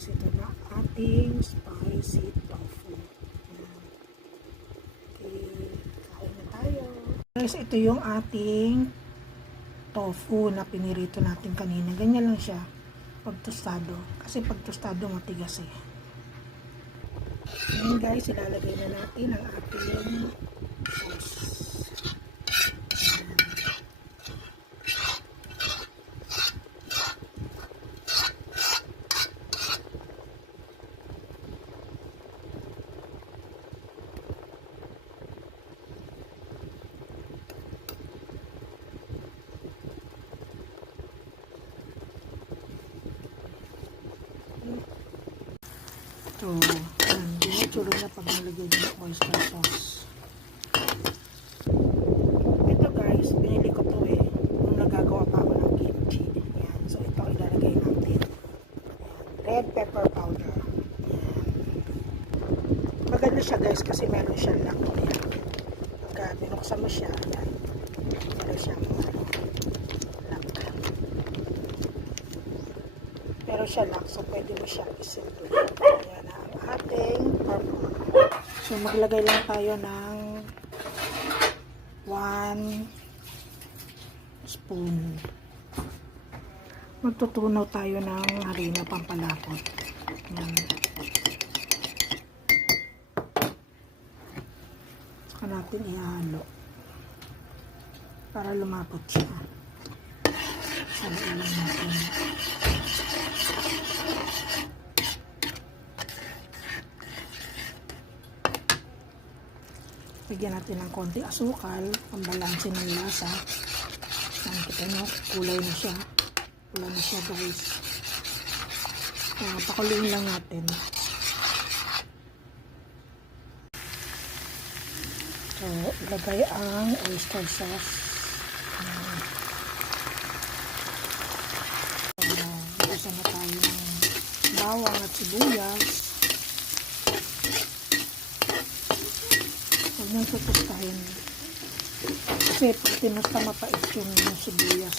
guys, ito na ating spicy tofu. Okay, kain na tayo. Guys, ito yung ating tofu na pinirito natin kanina. Ganyan lang siya pag tostado. Kasi pag tostado matigas eh. Ngayon guys, ilalagay na natin ang ating sauce. So, dinitsuro na pag nalagay ng oyster sauce. Ito guys, binili ko to eh. Nung nagagawa pa ako ng kimchi. Yan. So, ito ilalagay natin. Red pepper powder. Yan. Maganda siya guys kasi meron siyang lock. Yan. Pagka binuksan mo siya, yan. Meron siyang lock. Meron siya lock, so pwede mo siyang isildo. Yan ang ating purple. So, maglagay lang tayo ng 1 spoon. Magtutunaw tayo ng harina pampalapot. Yan. Saka natin ihalo para lumapot siya. Haluin lang natin. Bigyan natin ng konti asukal, pambalansin ng lasa. Kita nyo, kulay na siya. Kulay na siya guys. Pakuluin lang natin. So, ilagay ang oyster sauce. Gusto na tayo ng bawang at sibuyas. Huwag nang tutustahin. Kasi pag tinusta mapait yung sibuyas.